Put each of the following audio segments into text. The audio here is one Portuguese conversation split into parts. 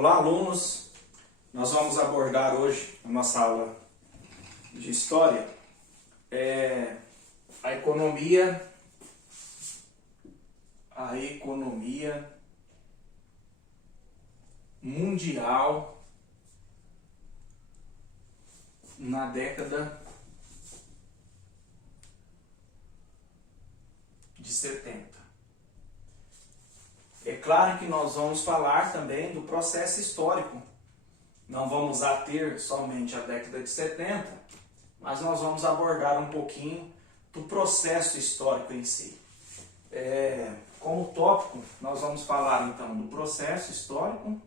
Olá, alunos! Nós vamos abordar hoje a nossa aula de História, a economia mundial na década de 70. É claro que nós vamos falar também do processo histórico. Não vamos ater somente a década de 70, mas nós vamos abordar um pouquinho do processo histórico em si. Como tópico, nós vamos falar então do processo histórico,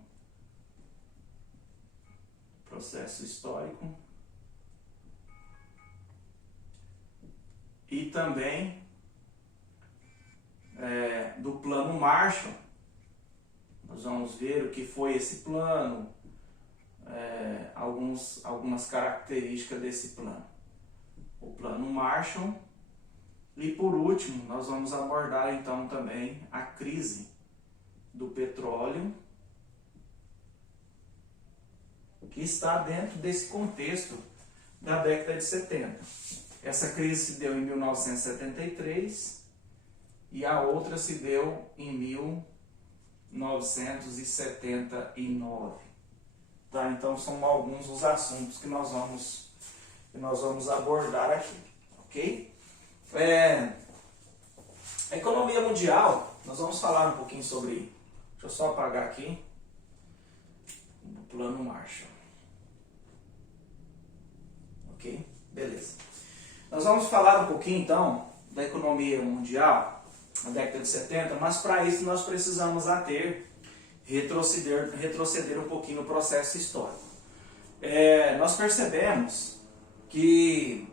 e também do Plano Marshall. Nós vamos ver o que foi esse plano, algumas características desse plano. O Plano Marshall. E por último, nós vamos abordar então também a crise do petróleo, que está dentro desse contexto da década de 70. Essa crise se deu em 1973 e a outra se deu em 1979. Tá? Então são alguns dos assuntos que nós vamos abordar aqui, ok? A economia mundial, nós vamos falar um pouquinho sobre, deixa eu só apagar aqui, o Plano Marshall. Ok? Beleza. Nós vamos falar um pouquinho então da economia mundial na década de 70, mas para isso nós precisamos retroceder um pouquinho no processo histórico. Nós percebemos que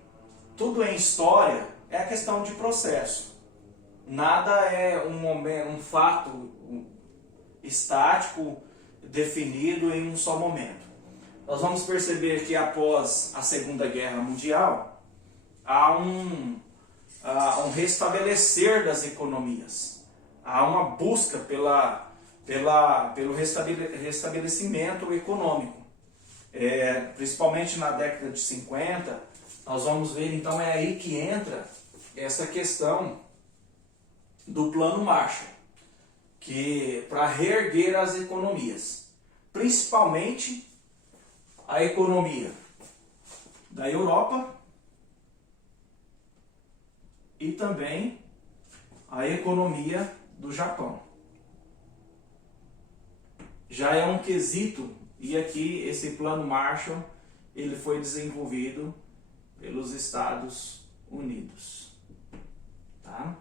tudo em história é a questão de processo. Nada é um fato estático, definido em um só momento. Nós vamos perceber que após a Segunda Guerra Mundial, há um restabelecer das economias. Há uma busca pelo restabelecimento econômico. Principalmente na década de 50, nós vamos ver, então é aí que entra essa questão do Plano Marshall, que para reerguer as economias, principalmente a economia da Europa e também a economia do Japão. Já é um quesito, e aqui esse Plano Marshall ele foi desenvolvido pelos Estados Unidos. Tá?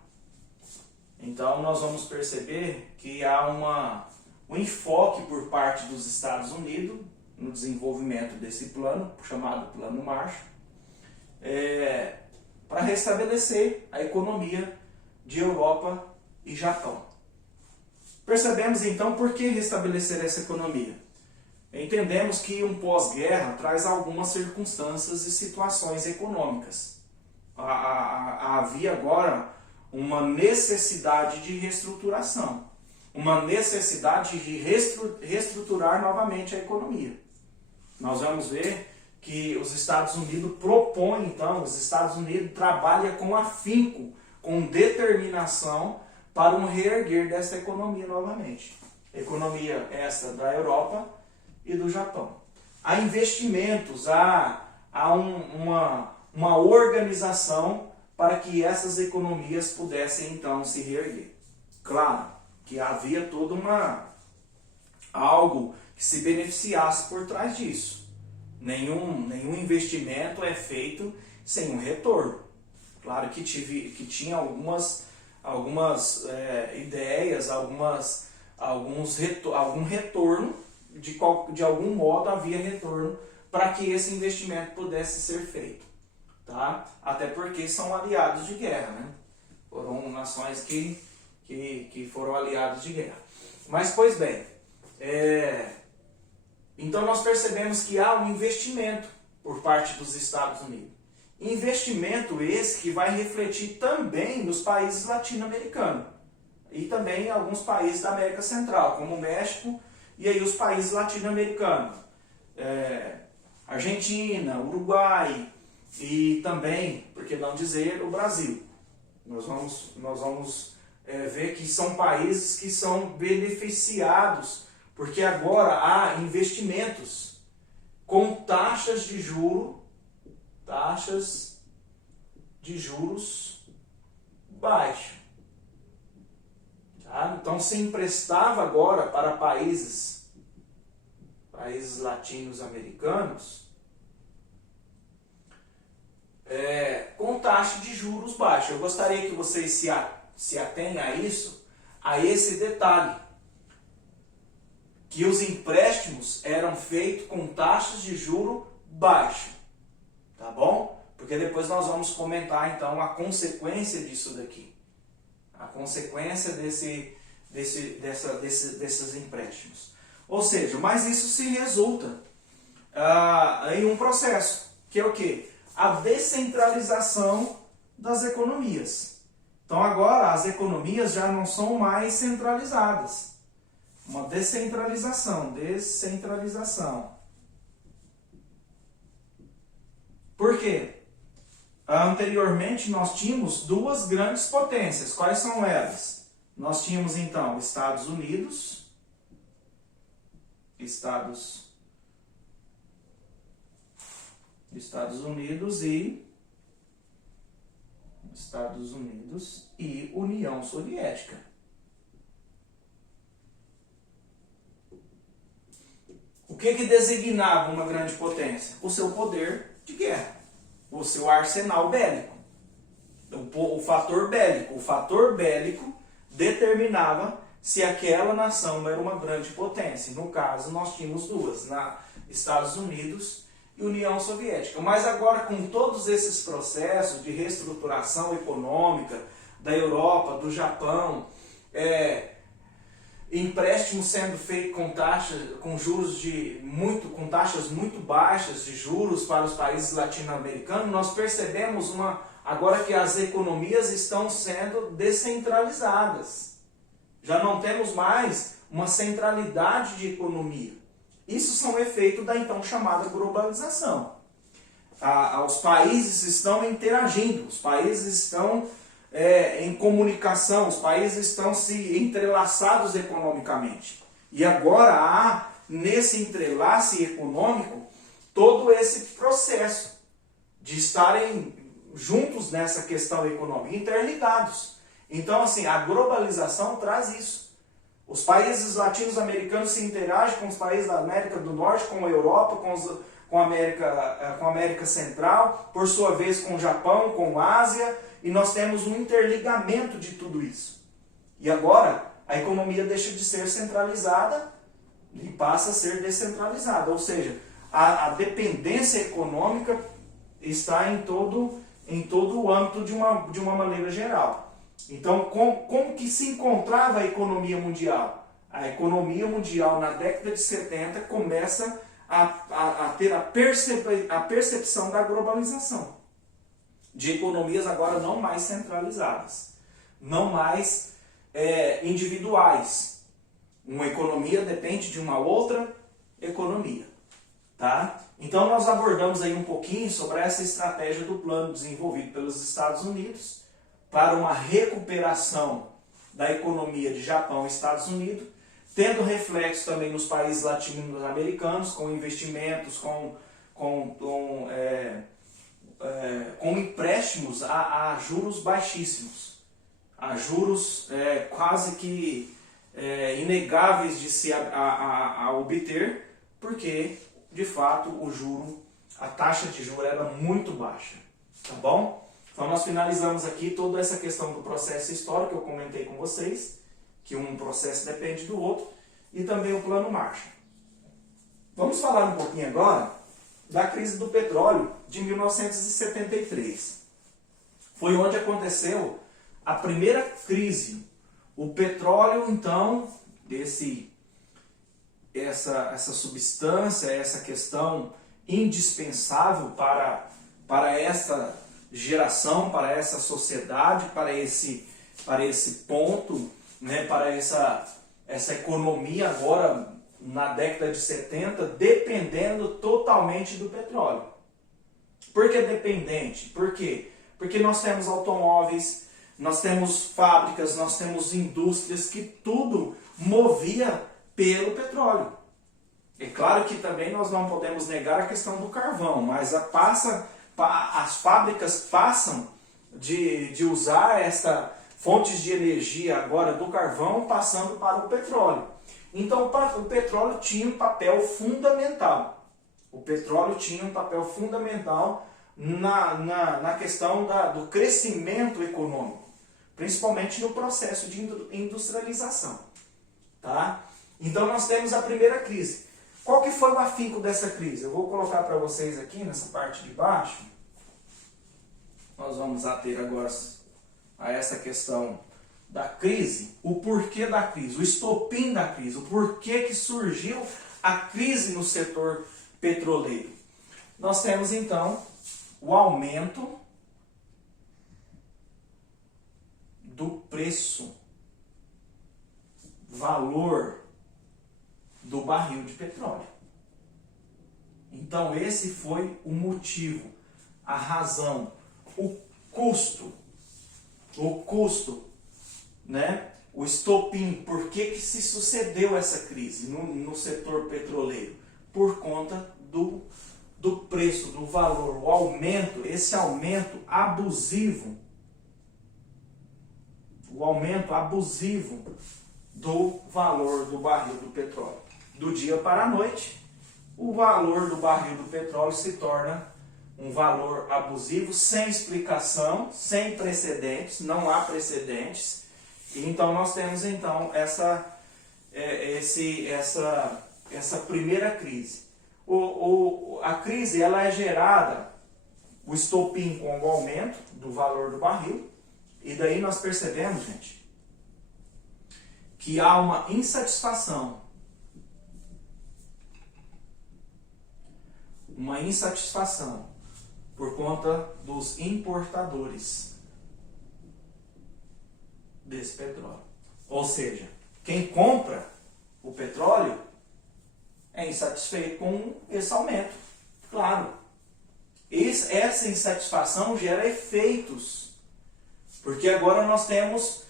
Então nós vamos perceber que há um enfoque por parte dos Estados Unidos no desenvolvimento desse plano, chamado Plano Marshall, para restabelecer a economia de Europa e Japão. Percebemos então por que restabelecer essa economia. Entendemos que um pós-guerra traz algumas circunstâncias e situações econômicas. Havia agora uma necessidade de reestruturação, uma necessidade de reestruturar novamente a economia. Nós vamos ver que os Estados Unidos propõem, então, os Estados Unidos trabalham com afinco, com determinação para um reerguer dessa economia novamente. Economia essa da Europa e do Japão. Há investimentos, há uma organização para que essas economias pudessem então se reerguer. Claro que havia todo algo que se beneficiasse por trás disso. Nenhum investimento é feito sem um retorno. Claro que tinha algumas ideias, algum retorno, de algum modo havia retorno para que esse investimento pudesse ser feito. Tá? Até porque são aliados de guerra, né? Foram nações que foram aliados de guerra. Mas, pois bem, então nós percebemos que há um investimento por parte dos Estados Unidos. Investimento esse que vai refletir também nos países latino-americanos e também em alguns países da América Central, como o México E aí os países latino-americanos, Argentina, Uruguai e também, por que não dizer, o Brasil. Nós vamos ver que são países que são beneficiados, porque agora há investimentos com taxas de juros baixas. Tá? Então se emprestava agora para países latinos-americanos com taxa de juros baixa. Eu gostaria que vocês se atenham a isso, a esse detalhe, que os empréstimos eram feitos com taxas de juro baixa, tá bom? Porque depois nós vamos comentar então a consequência disso daqui, a consequência desses empréstimos. Ou seja, mas isso se resulta em um processo, que é o quê? A descentralização das economias. Então agora as economias já não são mais centralizadas. Uma descentralização. Por quê? Anteriormente nós tínhamos duas grandes potências. Quais são elas? Nós tínhamos então Estados Unidos e União Soviética. O que designava uma grande potência? O seu poder de guerra, o seu arsenal bélico, o fator bélico. O fator bélico determinava se aquela nação era uma grande potência. No caso, nós tínhamos duas, Estados Unidos e União Soviética. Mas agora, com todos esses processos de reestruturação econômica da Europa, do Japão, empréstimo sendo feito com taxas muito baixas de juros para os países latino-americanos, nós percebemos agora que as economias estão sendo descentralizadas. Já não temos mais uma centralidade de economia. Isso são efeitos da então chamada globalização. Os países estão interagindo, os países estão em comunicação, os países estão se entrelaçados economicamente. E agora há, nesse entrelace econômico, todo esse processo de estarem juntos nessa questão econômica, interligados. Então, assim, a globalização traz isso. Os países latino-americanos se interagem com os países da América do Norte, com a Europa, com a América Central, por sua vez com o Japão, com a Ásia, e nós temos um interligamento de tudo isso. E agora, a economia deixa de ser centralizada e passa a ser descentralizada. Ou seja, a dependência econômica está em todo o âmbito de uma maneira geral. Então, como que se encontrava a economia mundial? A economia mundial, na década de 70, começa a ter a percepção da globalização. De economias agora não mais centralizadas, não mais individuais. Uma economia depende de uma outra economia. Tá? Então nós abordamos aí um pouquinho sobre essa estratégia do plano desenvolvido pelos Estados Unidos para uma recuperação da economia de Japão e Estados Unidos, tendo reflexo também nos países latino-americanos, com investimentos, com empréstimos a juros baixíssimos, a juros quase que inegáveis de se a obter, porque de fato a taxa de juros era muito baixa, tá bom? Então nós finalizamos aqui toda essa questão do processo histórico que eu comentei com vocês, que um processo depende do outro, e também o plano Marshall. Vamos falar um pouquinho agora da crise do petróleo de 1973. Foi onde aconteceu a primeira crise. O petróleo, então, essa substância, essa questão indispensável para essa geração, para essa sociedade, para esse ponto, né, para essa economia agora na década de 70, dependendo totalmente do petróleo. Por que dependente? Por quê? Porque nós temos automóveis, nós temos fábricas, nós temos indústrias que tudo movia pelo petróleo. É claro que também nós não podemos negar a questão do carvão, mas as fábricas passam de usar esta fontes de energia agora do carvão passando para o petróleo. Então o petróleo tinha um papel fundamental. O petróleo tinha um papel fundamental na questão do crescimento econômico, principalmente no processo de industrialização. Tá? Então nós temos a primeira crise. Qual que foi o afinco dessa crise? Eu vou colocar para vocês aqui nessa parte de baixo. Nós vamos ater agora a essa questão da crise, o porquê da crise, o estopim da crise, o porquê que surgiu a crise no setor petroleiro. Nós temos então o aumento do preço, valor do barril de petróleo. Então esse foi o motivo, a razão, o custo, né? O estopim, por que se sucedeu essa crise no setor petroleiro? Por conta do preço, do valor, o aumento, esse aumento abusivo, do valor do barril do petróleo. Do dia para a noite, o valor do barril do petróleo se torna um valor abusivo, sem explicação, sem precedentes, não há precedentes. E então nós temos então essa primeira crise. A crise ela é gerada, o estopim com o aumento do valor do barril, e daí nós percebemos, gente, que há uma insatisfação por conta dos importadores desse petróleo. Ou seja, quem compra o petróleo é insatisfeito com esse aumento. Claro, essa insatisfação gera efeitos, porque agora nós temos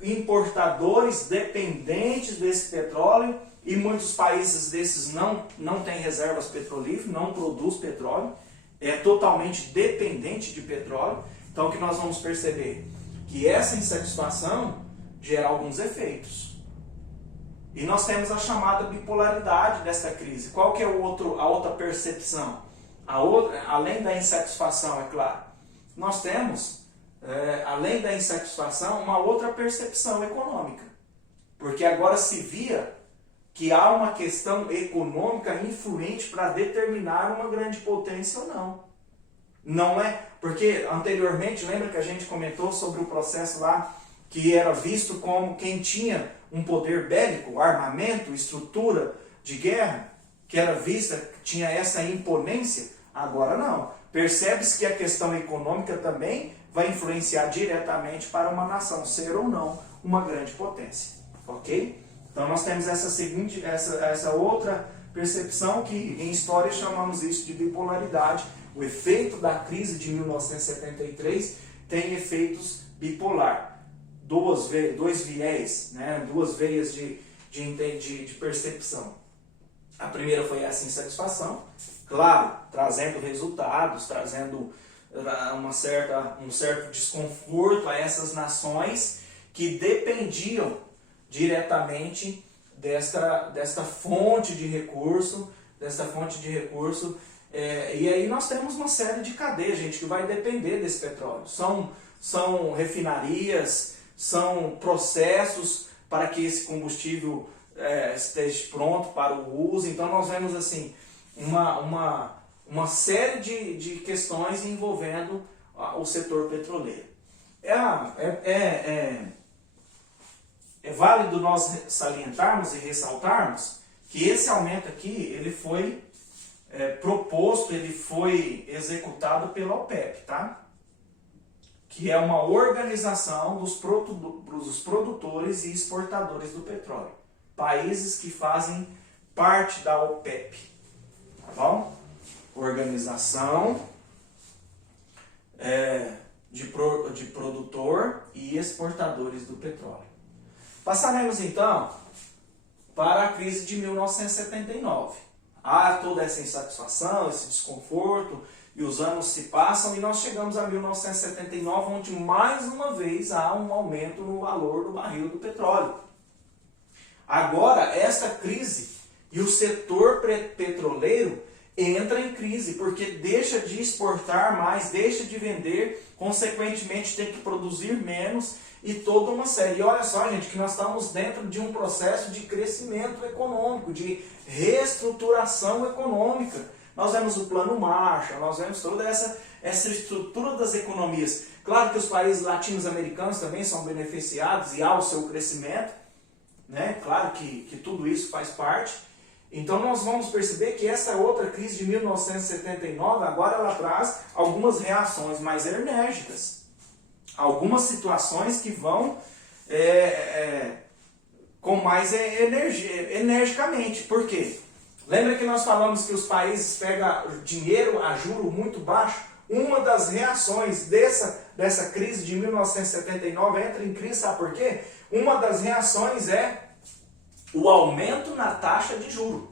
importadores dependentes desse petróleo e muitos países desses não têm reservas petrolíferas, não produz petróleo, é totalmente dependente de petróleo. Então o que nós vamos perceber? Que essa insatisfação gera alguns efeitos. E nós temos a chamada bipolaridade dessa crise. Qual que é a outra percepção? Além da insatisfação, é claro, nós temos, além da insatisfação, uma outra percepção econômica. Porque agora se via que há uma questão econômica influente para determinar uma grande potência ou não. Não é? Porque anteriormente, lembra que a gente comentou sobre o processo lá, que era visto como quem tinha um poder bélico, armamento, estrutura de guerra, que era vista, tinha essa imponência? Agora não. Percebe-se que a questão econômica também vai influenciar diretamente para uma nação ser ou não uma grande potência. Ok? Então nós temos essa outra percepção que em história chamamos isso de bipolaridade. O efeito da crise de 1973 tem efeitos bipolar. Dois viés, né? Duas veias de percepção. A primeira foi essa insatisfação, claro, trazendo resultados, trazendo um certo desconforto a essas nações que dependiam diretamente desta fonte de recurso, e aí nós temos uma série de cadeias, gente, que vai depender desse petróleo. São refinarias, são processos para que esse combustível esteja pronto para o uso. Então nós vemos assim uma série de questões envolvendo o setor petroleiro. É válido nós salientarmos e ressaltarmos que esse aumento aqui ele foi proposto, ele foi executado pela OPEP, tá? Que é uma organização dos produtores e exportadores do petróleo. Países que fazem parte da OPEP, tá bom? Organização de produtor e exportadores do petróleo. Passaremos então para a crise de 1979. Há toda essa insatisfação, esse desconforto, e os anos se passam e nós chegamos a 1979, onde mais uma vez há um aumento no valor do barril do petróleo. Agora, esta crise e o setor petroleiro entra em crise, porque deixa de exportar mais, deixa de vender, consequentemente tem que produzir menos e toda uma série. E olha só, gente, que nós estamos dentro de um processo de crescimento econômico, de reestruturação econômica. Nós vemos o Plano Marshall, nós vemos toda essa estrutura das economias. Claro que os países latino-americanos também são beneficiados e há o seu crescimento, né? Claro que tudo isso faz parte. Então nós vamos perceber que essa outra crise de 1979, agora ela traz algumas reações mais enérgicas. Algumas situações que vão com mais energia, energicamente. Por quê? Lembra que nós falamos que os países pegam dinheiro a juro muito baixo? Uma das reações dessa crise de 1979 entra em crise, sabe por quê? Uma das reações é o aumento na taxa de juros.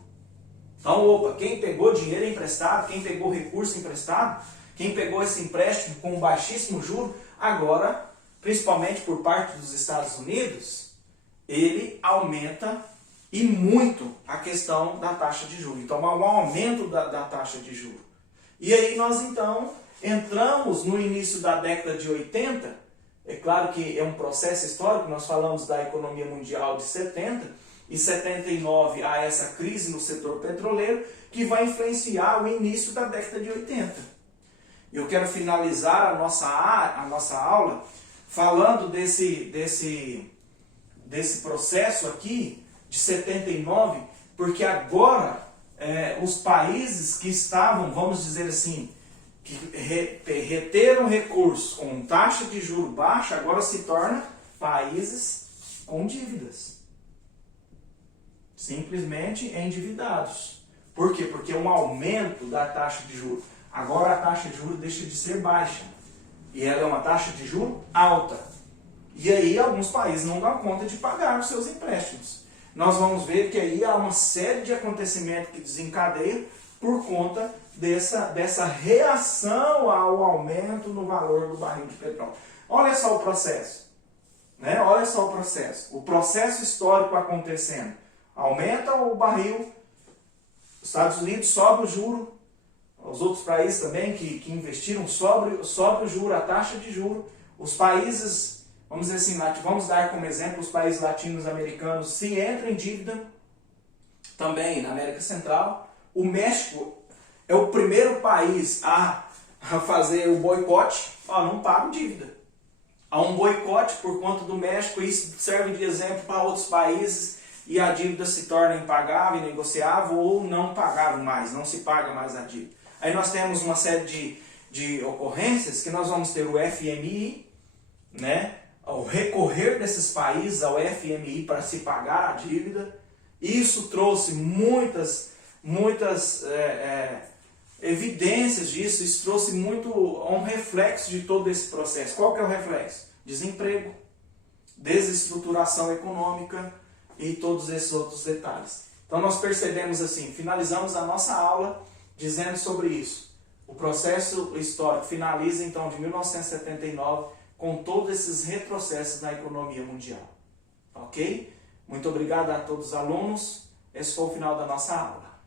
Então, quem pegou dinheiro emprestado, quem pegou recurso emprestado, quem pegou esse empréstimo com baixíssimo juro, agora, principalmente por parte dos Estados Unidos, ele aumenta e muito a questão da taxa de juros. Então, há um aumento da taxa de juros. E aí nós, então, entramos no início da década de 80, é claro que é um processo histórico, nós falamos da economia mundial de 70, e 79 há essa crise no setor petroleiro, que vai influenciar o início da década de 80. Eu quero finalizar a nossa aula falando desse processo aqui, de 79, porque agora os países que estavam, vamos dizer assim, que reteram recursos com taxa de juros baixa, agora se tornam países com dívidas. Simplesmente endividados. Por quê? Porque é um aumento da taxa de juros. Agora a taxa de juros deixa de ser baixa. E ela é uma taxa de juros alta. E aí alguns países não dão conta de pagar os seus empréstimos. Nós vamos ver que aí há uma série de acontecimentos que desencadeiam por conta dessa reação ao aumento no valor do barril de petróleo. Olha só o processo. Né? Olha só o processo. O processo histórico acontecendo. Aumenta o barril, os Estados Unidos sobe o juro, os outros países também que investiram sobe o juro, a taxa de juro. Os países, vamos dizer assim, vamos dar como exemplo os países latino-americanos se entram em dívida, também na América Central. O México é o primeiro país a fazer o boicote, não pago dívida. Há um boicote por conta do México, isso serve de exemplo para outros países, e a dívida se torna impagável, negociável ou não pagável mais, não se paga mais a dívida. Aí nós temos uma série de ocorrências que nós vamos ter o FMI, né, ao recorrer desses países ao FMI para se pagar a dívida. Isso trouxe muitas evidências disso, isso trouxe um reflexo de todo esse processo. Qual que é o reflexo? Desemprego, desestruturação econômica, e todos esses outros detalhes. Então nós percebemos assim, finalizamos a nossa aula dizendo sobre isso. O processo histórico finaliza então de 1979 com todos esses retrocessos na economia mundial. Ok? Muito obrigado a todos os alunos. Esse foi o final da nossa aula.